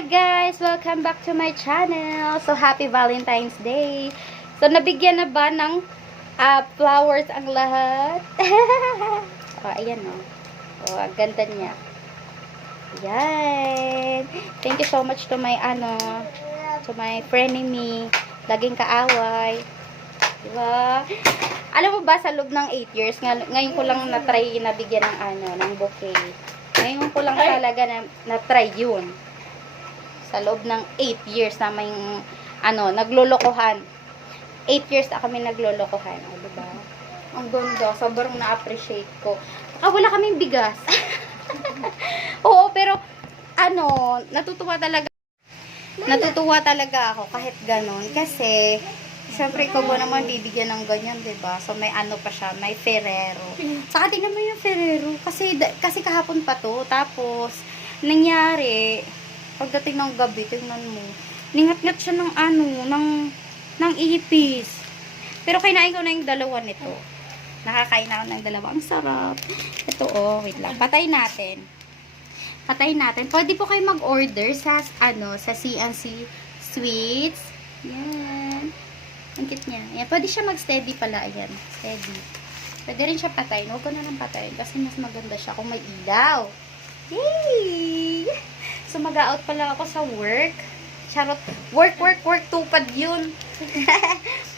Hi guys! Welcome back to my channel. So, happy Valentine's Day. So, nabigyan na ba ng flowers ang lahat? Oh, ayan o. Oh, ang ganda niya. Ayan. Thank you so much to my to my frenemy. Laging kaaway. Diba? Alam mo ba, sa loob ng 8 years, ngayon ko lang na-try nabigyan ng bouquet. Ngayon ko lang talaga na-try yun. Sa loob ng 8 years na may, naglolokohan. 8 years na kami naglolokohan. O, diba? Ang ganda. Sobrang na-appreciate ko. Wala kaming bigas. Oo, pero, natutuwa talaga. Natutuwa talaga ako kahit ganon. Kasi, syempre, ikaw ba naman bibigyan ng ganyan, diba? So, may pa siya, may Ferrero. Saka, tingnan mo yung Ferrero. Kasi kahapon pa to. Tapos, nangyari, pagdating ng gabi, tingnan mo, ningat-ngat siya ng ipis. Pero, kinain ko na yung dalawa nito. Nakakain na ako ng dalawa. Ang sarap. Ito, wait lang. Patayin natin. Pwede po kayo mag-order sa, sa C&C Sweets. Yan. Ang cute niya. Ayan, pwede siya mag-steady pala. Ayan, steady. Pwede rin siya patayin. Huwag ko na lang patayin kasi mas maganda siya kung may ilaw. Yay! So, mag-out pala ako sa work. Charot. Work. Tupad yun.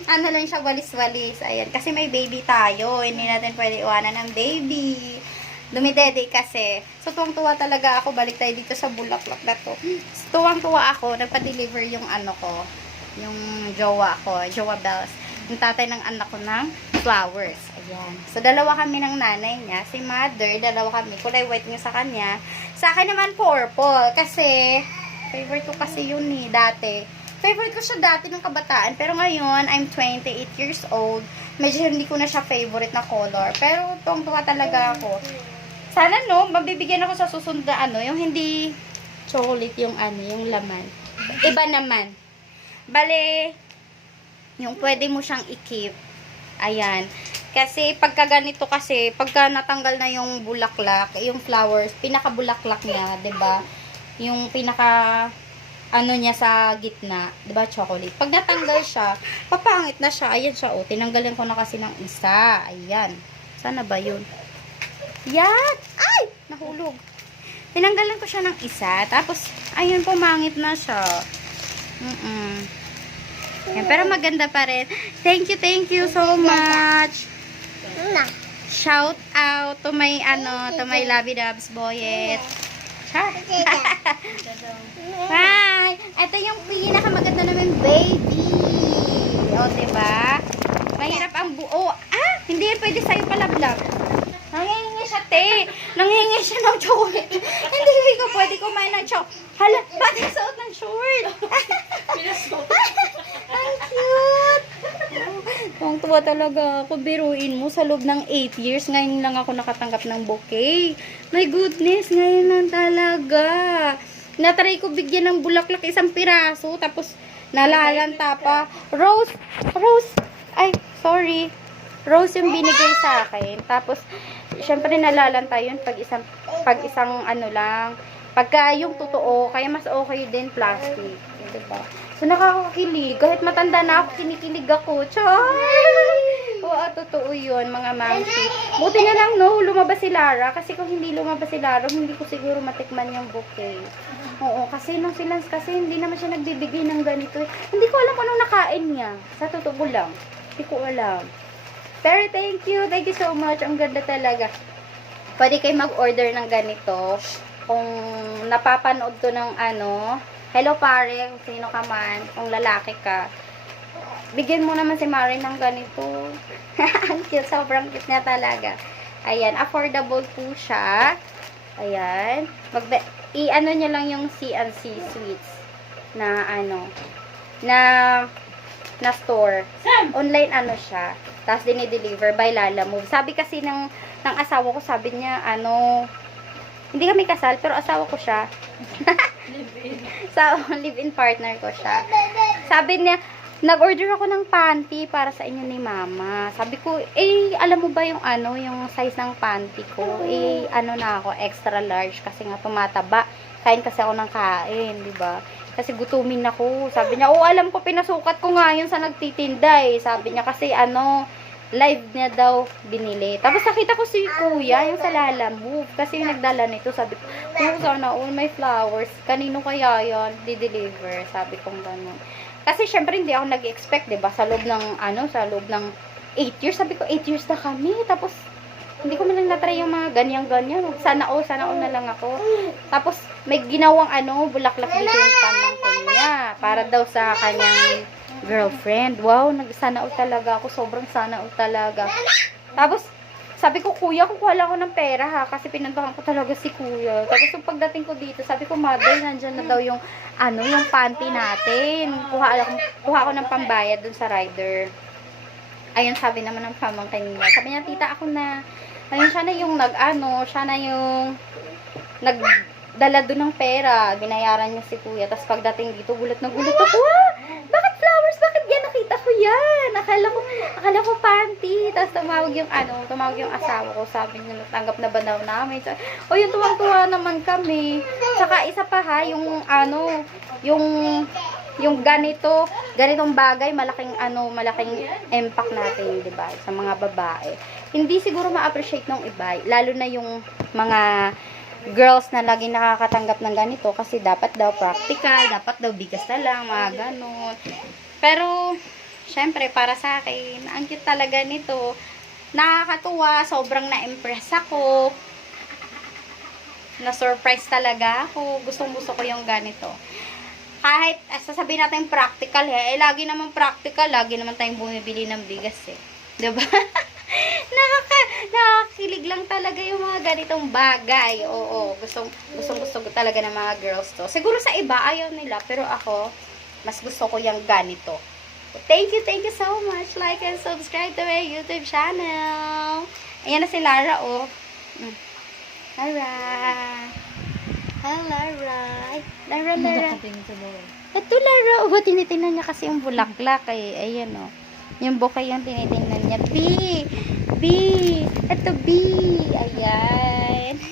Lang siya, walis-walis. Ayan. Kasi may baby tayo. Hindi natin pwede iwanan ng baby. Dumidede kasi. So, tuwang-tuwa talaga ako. Balik tayo dito sa bulaklak na to. So, tuwang-tuwa ako. Nagpa-deliver yung ko. Yung jowa ko, Jowa Bells, yung tatay ng anak ko ng flowers. Ayan. So, dalawa kami ng nanay niya. Si mother, dalawa kami. Kulay white niya sa kanya. Sa akin naman, purple. Kasi, favorite ko kasi yun dati. Favorite ko siya dati ng kabataan. Pero ngayon, I'm 28 years old. Medyo hindi ko na siya favorite na color. Pero, tuwang-tuwa talaga ako. Sana, mabibigyan ako sa susunod na, yung hindi chocolate yung yung laman. Iba naman. Bale, yung pwede mo siyang i-keep. Ayan. Kasi, pagka ganito kasi, pagka natanggal na yung bulaklak, yung flowers, pinaka-bulaklak niya, 'di ba? Yung pinaka, niya sa gitna, 'di ba, chocolate. Pag natanggal siya, papangit na siya. Ayan siya, tinanggalan ko na kasi ng isa. Ayan. Sana ba yun? Yan! Ay! Nahulog. Tinanggalan ko siya ng isa. Tapos, ayun, pumangit na siya. Yan, pero maganda pa rin. Thank you so much. Shout out to my Lovey Dubs Boyet. Hi! Ito yung pinakamaganda namin baby. O, diba? Mahirap ang buo. Hindi yan pwede sa'yo palablab. Nangihingi siya, te. Nangihingi siya ng chocolate. Hindi ko pwede kumain ng chocolate. Hala, bakit suot ng short? Ang cute. Tuwang-tuwa talaga ako. Biruin mo, sa loob ng 8 years, ngayon lang ako nakatanggap ng bouquet. My goodness, ngayon lang talaga. Natry ko bigyan ng bulaklak isang piraso, tapos nalalanta pa. Rose. Ay, sorry. Rose yung binigay sa akin. Tapos, syempre nalalanta yun pag isang lang. Pagka yung totoo, kaya mas okay din plastic. Diba? So, nakakakilig. Kahit matanda na ako, kinikilig ako. Choy! Oo, totoo yun, mga mamsi. Buti na lang, lumabas si Lara. Kasi kung hindi lumabas si Lara, hindi ko siguro matikman yung bouquet. Oo, kasi nung silans kasi, hindi naman siya nagbibigay ng ganito. Hindi ko alam kung anong nakain niya. Sa totoo lang. Hindi ko alam. Pero thank you so much. Ang ganda talaga. Pwede kayo mag-order ng ganito. Kung napapanood to ng hello pare, kung sino ka man, kung lalaki ka, bigyan mo naman si Mare ng ganito. Ang cute, sobrang cute niya talaga. Ayan, affordable po siya. Ayan. Niya lang yung C&C Sweets na na store. Online siya. Tapos dinideliver by Lala Move. Sabi kasi ng asawa ko, sabi niya, hindi kami kasal, pero asawa ko siya. Live-in partner ko siya. Sabi niya, nag-order ako ng panty para sa inyo ni mama. Sabi ko, alam mo ba yung yung size ng panty ko? Na ako, extra large, kasi nga tumataba. Kain kasi ako ng kain, di ba? Kasi gutumin ako. Sabi niya, oh, alam ko, pinasukat ko nga yun sa nagtitinda eh. Sabi niya, kasi live niya daw binili. Tapos nakita ko si kuya, yung sa Lala Move. Kasi yung nagdala nito, sabi ko, oh, sana all may flowers. Kanino kaya yan? Di-deliver. Sabi kong gano'n. Kasi syempre hindi ako nag-expect, diba? Sa loob ng, sa loob ng 8 years. Sabi ko, 8 years na kami. Tapos, hindi ko man lang natry yung mga ganyan-ganyan. Sana all na lang ako. Tapos, may ginawang bulaklak dito yung pamangkin niya. Para daw sa kanyang girlfriend. Wow, sana all talaga ako. Sobrang sana all talaga. Tapos, sabi ko, kuya, kukuha lang ako ng pera ha. Kasi pinantahan ko talaga si kuya. Tapos, yung pagdating ko dito, sabi ko, mother, nandyan na daw yung, yung panty natin. Kuha ako ng pambayad dun sa rider. Ayun, sabi naman ng pamangkin niya. Sabi niya, tita, ako na. Ayun, siya na yung siya na yung nagdala doon ng pera. Binayaran niya si kuya. Tapos pagdating dito, gulat na gulat ako. Bakit flowers? Bakit yan? Nakita ko yan. Akala ko panty. Tapos tumawag yung asawa ko. Sabi niya, natanggap na ba daw namin? O yung tuwang-tuwa naman kami. Saka isa pa ha, yung ganitong bagay, malaking impact natin, 'di ba? Sa mga babae. Hindi siguro ma-appreciate ng iba, lalo na yung mga girls na laging nakakatanggap ng ganito kasi dapat daw practical, dapat daw bigas na lang, mga ganun. Pero syempre para sa akin, ang cute talaga nito. Nakakatuwa, sobrang na-impress ako. Na-surprise talaga ako. Gustong-gusto ko yung ganito. Kahit sasabihin natin practical lagi naman practical, lagi naman tayong bumibili ng bigas eh. 'Di ba? Nakakilig lang talaga yung mga ganitong bagay. Oo, gusto ko talaga ng mga girls to. Siguro sa iba ayaw nila, pero ako mas gusto ko yung ganito. Thank you so much. Like and subscribe to my YouTube channel. Ayan na si Lara, oh. Lara. Hi, Lara. Lara. Ito, Lara. Oh, tinitingnan niya kasi yung bulaklak. Ayan, oh. Yung bouquet yung tinitingnan niya. B. Ito, B. Ayan.